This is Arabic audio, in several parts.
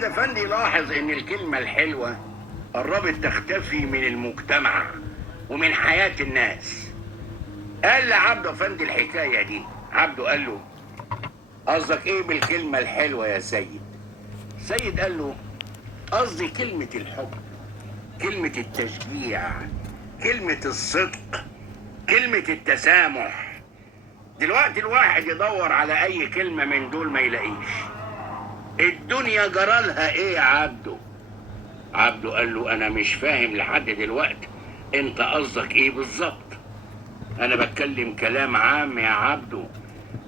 سيد افندي لاحظ ان الكلمة الحلوة قربت تختفي من المجتمع ومن حياة الناس. قال لعبده افندي الحكاية دي. عبده قال له: قصدك ايه بالكلمة الحلوة يا سيد؟ سيد قال له: قصدي كلمة الحب، كلمة التشجيع، كلمة الصدق، كلمة التسامح. دلوقتي الواحد يدور على اي كلمة من دول ما يلاقيش. الدنيا جرالها ايه يا عبده؟ عبده قال له: انا مش فاهم لحد دلوقتي انت قصدك ايه بالظبط. انا بتكلم كلام عام يا عبده،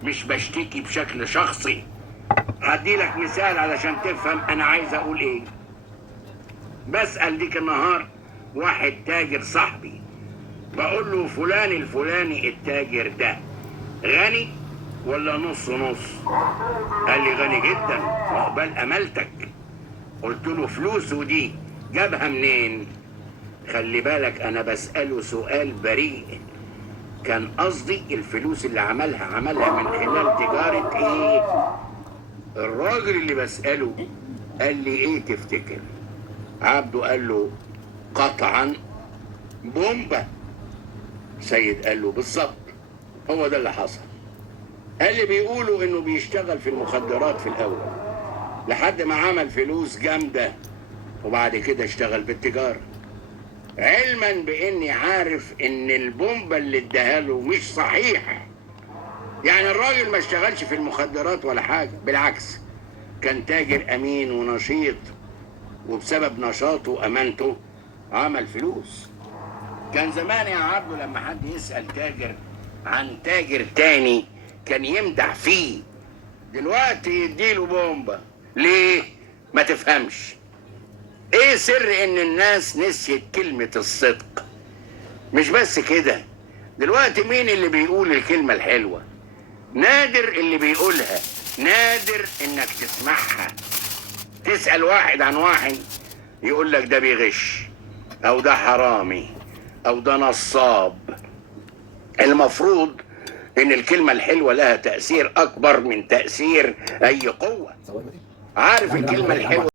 مش بشتكي بشكل شخصي. هديلك مثال علشان تفهم انا عايز اقول ايه. بسأل ديك النهار واحد تاجر صاحبي، بقول له: فلان الفلاني التاجر ده غني ولا نص نص؟ قال لي: غني جدا، عقبال امالتك. قلت له: فلوسه دي جابها منين؟ خلي بالك انا بسأله سؤال بريء. كان قصدي الفلوس اللي عملها من خلال تجارة ايه؟ الراجل اللي بسأله قال لي: ايه تفتكر؟ عبده قال له: قطعا بومبا. سيد قال له: بالظبط، هو ده اللي حصل. قال لي: بيقولوا انه بيشتغل في المخدرات في الاول لحد ما عمل فلوس جامدة، وبعد كده اشتغل بالتجارة، علما باني عارف ان البومبا اللي اداها له مش صحيحة. يعني الراجل ما اشتغلش في المخدرات ولا حاجة، بالعكس كان تاجر امين ونشيط، وبسبب نشاطه وامانته عمل فلوس. كان زمان يا عبده لما حد يسأل تاجر عن تاجر تاني كان يمدح فيه، دلوقتي يديله بومبا. ليه؟ ما تفهمش. ايه سر ان الناس نسيت كلمة الصدق؟ مش بس كده، دلوقتي مين اللي بيقول الكلمة الحلوة؟ نادر اللي بيقولها، نادر انك تسمعها. تسأل واحد عن واحد يقول لك: ده بيغش، او ده حرامي، او ده نصاب. المفروض ان الكلمة الحلوة لها تأثير اكبر من تأثير اي قوة. عارف الكلمة الحلوة